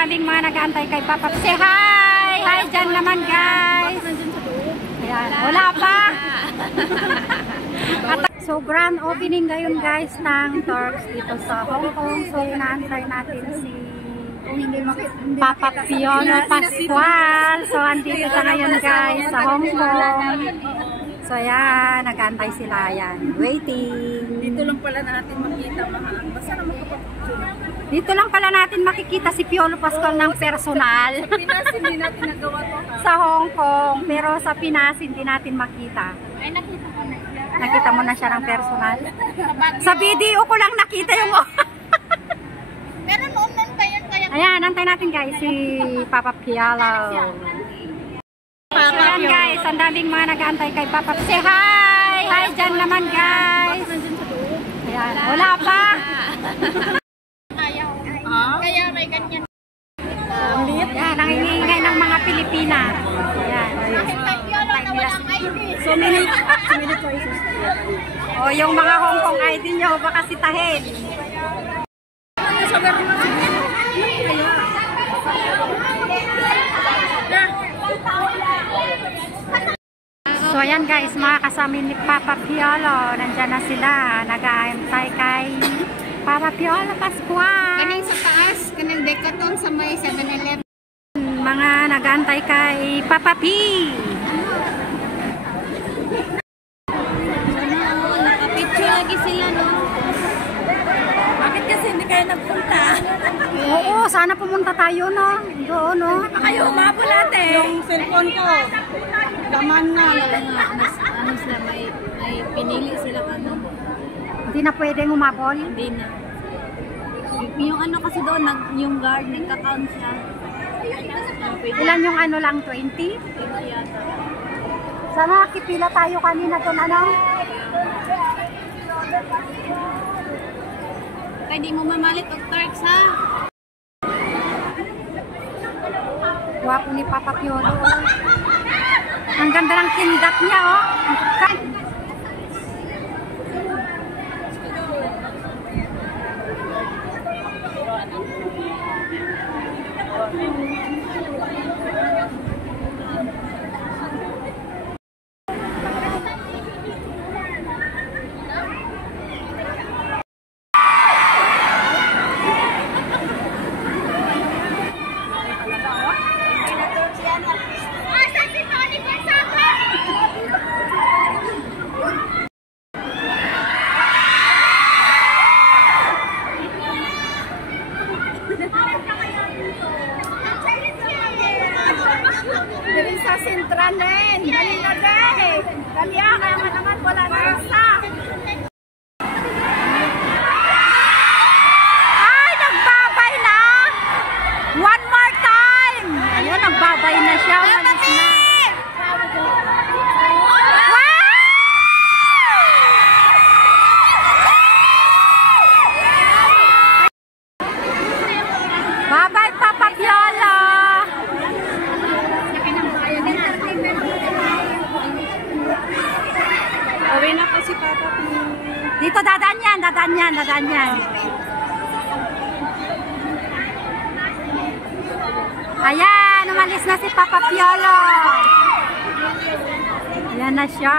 daming mga nag-aantay kay Papa. Say hi! Hi dyan naman, guys! Ayan, wala pa! So, grand opening ngayon, guys, ng Turks dito sa Hong Kong. So, inaantay natin si Papa Piolo Pascual. So, andito sa ngayon, guys, sa Hong Kong. So, ayan, nag-aantay sila, ayan. Waiting. Dito lang pala natin makita, basta na makapag-picture. Dito lang pala natin makikita si Piolo Pascual ng personal. Sa Pinas, hindi natin nagawa to. Sa Hong Kong, pero sa Pinas, hindi natin makita. Ay, nakita ko na siya. Nakita mo na siya ng personal? Sa video ko lang nakita yung... Pero noon nantayan kaya... Ayan, antay natin, guys, si Papa Piolo. So, ayan, guys, ang daming mga nag-aantay kay Papa. Say hi! Hi dyan naman, guys! Ayan, wala pa! Kaya may ganyan. Ayan, ang ingay ng mga Pilipina. Ayan. So many choices. O, yung mga Hong Kong ID nyo, baka sitahin. So, ayan, guys, mga kasama ni Papa Piolo. Nandyan na sila. Nag-aantay kay Papa Piolo Pascual. Kaning sa taas, kaning Decathlon sa may 7-Eleven. Mga nag-aantay kay Papa P. Nakapicture lagi sila, no? Bakit kasi hindi kayo nagpunta? Oo, sana pumunta tayo, no? Doon, no? Kayo umabol ate. Yung cellphone ko. Laman na. Ano sila, may pinili sila ano. Hindi na pwedeng umabol. Hindi na. Yung ano kasi doon, yung guard, nagka-count siya. Ilan yung ano lang, 20? Yata. Sana kipila tayo kanina doon, ano? Kaya di mo mamalit og Turks, ha? Guwapo ni Papa Piolo. Ang ganda ng kindat niya, oh. Dari sa Centralen. Dali na dahil. Dali naman wala na isa. Ay, nagbabay na! One more time! Ayun, nagbabay na siya. Umalis na. Bye-bye, Papa Piolo! Uwi na kasi Papa. Dito, dadaan yan, dadaan yan, dadaan yan. Ayan, umalis na si Papa Piolo. Ayan na siya.